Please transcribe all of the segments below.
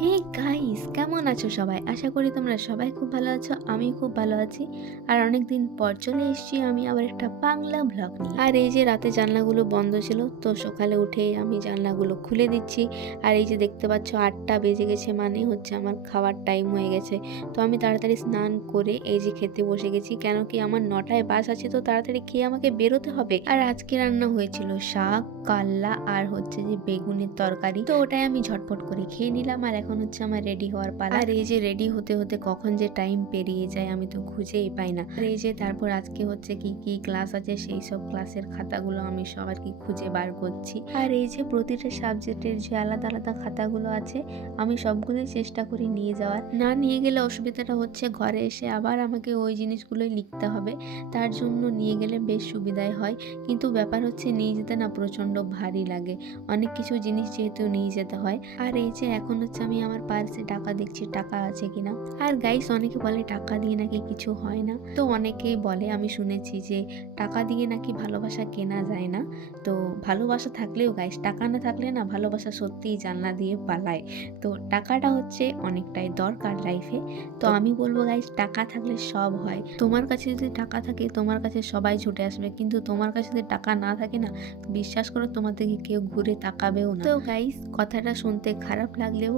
Hey guys, কেমন আছো সবাই? আশা করি তোমরা সবাই খুব ভালো আছো। আমি খুব ভালো আছি। আর অনেকদিন পর চলে এসেছি আমি আবার একটা বাংলা ব্লগ নিয়ে। আর এই যে রাতে জানলাগুলো বন্ধ ছিল, তো সকালে উঠে আমি জানলাগুলো খুলে দিচ্ছি। আর এই যে দেখতে পাচ্ছ 8টা বেজে গেছে, মানে হচ্ছে আমার খাওয়ার টাইম হয়ে গেছে। তো আমি তাড়াতাড়ি স্নান করে এই যে খেতে বসে গেছি, কেন কি আমার 9টায় বাস আছে, তো তাড়াতাড়ি খেয়ে আমাকে বেরোতে হবে। আর আজকে রান্না হয়েছিল শাক, কাল্লা আর হচ্ছে যে বেগুনের তরকারি। তো ওটাই আমি ঝটপট করে খেয়ে নিলাম। আর এখন হচ্ছে আমার রেডি হওয়ার পালা। আর এই যে রেডি হতে হতে কখন যে টাইম পেরিয়ে যায় আমি তো খুঁজেই পাই না। আর এই যে তারপর আজকে হচ্ছে কি কি ক্লাস আছে, সেই সব ক্লাসের খাতাগুলো আমি সব আর কি খুঁজে বার করছি। আর এই যে প্রতিটা সাবজেক্টের যে আলাদা আলাদা খাতাগুলো আছে, আমি সবগুলোই চেষ্টা করি নিয়ে যাওয়ার। না নিয়ে গেলে অসুবিধাটা হচ্ছে ঘরে এসে আবার আমাকে ওই জিনিসগুলোই লিখতে হবে। তার জন্য নিয়ে গেলে বেশ সুবিধাই হয়, কিন্তু ব্যাপার হচ্ছে নিয়ে যেতে না প্রচণ্ড ভারী লাগে। অনেক কিছু জিনিস যেহেতু নিয়ে যেতে হয়। আর এই যে এখন হচ্ছে আমি আমার পার্সে টাকা দেখছি, টাকা আছে কিনা। আর গাইস, অনেকে বলে টাকা দিয়ে নাকি কিছু হয় না। তো অনেকেই বলে, আমি শুনেছি যে টাকা দিয়ে নাকি ভালোবাসা কেনা যায় না। তো ভালোবাসা থাকলেও গাইস, টাকা না থাকলে না ভালোবাসা সত্যিই জানলা দিয়ে পালায়। তো টাকাটা হচ্ছে অনেকটাই দরকার লাইফে। তো আমি বলবো গাইস, টাকা থাকলে সব হয়। তোমার কাছে যদি টাকা থাকে তোমার কাছে সবাই ছুটে আসবে, কিন্তু তোমার কাছে যদি টাকা না থাকে না, বিশ্বাস করো তোমার দিকে কেউ ঘুরে তাকাবেও না। তো গাইস, কথাটা শুনতে খারাপ লাগলেও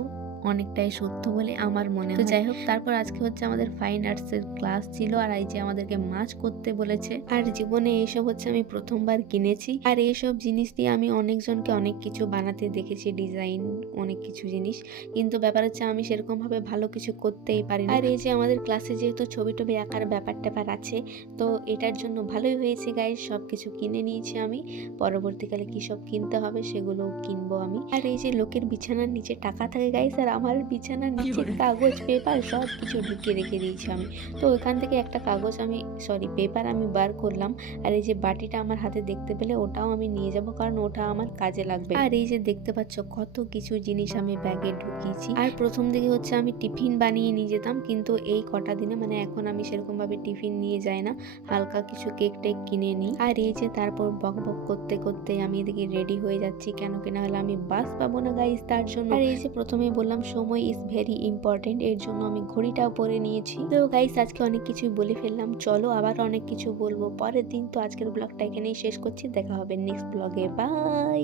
অনেকটাই সত্য বলে আমার মনে হয়। তো যাই হোক, তারপর আজকে হচ্ছে আমাদের ফাইন আর্টসের ক্লাস ছিল। আর এই যে আমাদেরকে মাছ করতে বলেছে। আর জীবনে এইসব হচ্ছে আমি প্রথমবার কিনেছি। আর এইসব জিনিস দিয়ে আমি অনেকজনকে অনেক কিছু বানাতে দেখেছি, ডিজাইন, অনেক কিছু জিনিস। কিন্তু ব্যাপার হচ্ছে আমি সেরকম ভাবে ভালো কিছু করতেই পারি না। আর এই যে আমাদের ক্লাসে যেহেতু ছবি টবি আঁকার ব্যাপার ট্যাপার আছে, তো এটার জন্য ভালোই হয়েছে গাইস, সব কিছু কিনে নিয়েছি আমি। পরবর্তীকালে কি সব কিনতে হবে সেগুলো কিনবো আমি। আর এই যে লোকের বিছানার নিচে টাকা থাকে গাইস, আর আমার বিছানার নিচে কাগজ পেপার সব কিছু ঢুকিয়ে রেখে দিয়েছি আমি। তো ওইখান থেকে একটা কাগজ আমি পেপার আমি বার করলাম। আর এই যে বাটিটা আমার হাতে দেখতে পেলে ওটাও আমি নিয়ে যাব, কারণ ওটা আমার কাজে লাগবে। আর এই যে দেখতে পাচ্ছ কত কিছু জিনিস আমি ব্যাগে ঢুকিয়েছি। আর প্রথম দিকে হচ্ছে আমি টিফিন বানিয়ে নিয়ে যেতাম, কিন্তু এই কটা দিনে মানে এখন আমি সেরকম ভাবে টিফিন নিয়ে যাই না, হালকা কিছু কেক টেক কিনে নিই। আর এই যে তারপর বক বক করতে করতে আমি এদিকে রেডি হয়ে যাচ্ছি, কেন কিনা হলে আমি বাস পাবো না গাইস, তার জন্য। আর এই যে প্রথমে বললাম সময় ইজ ভেরি ইম্পর্টেন্ট, এর জন্য আমি ঘড়িটাও পরে নিয়েছি। তো গাইস, আজকে অনেক কিছুই বলে ফেললাম, চলো আবার অনেক কিছু বলবো পরের দিন। তো আজকের ব্লগটা এখানেই শেষ করছি, দেখা হবে নেক্সট ব্লগে, বাই।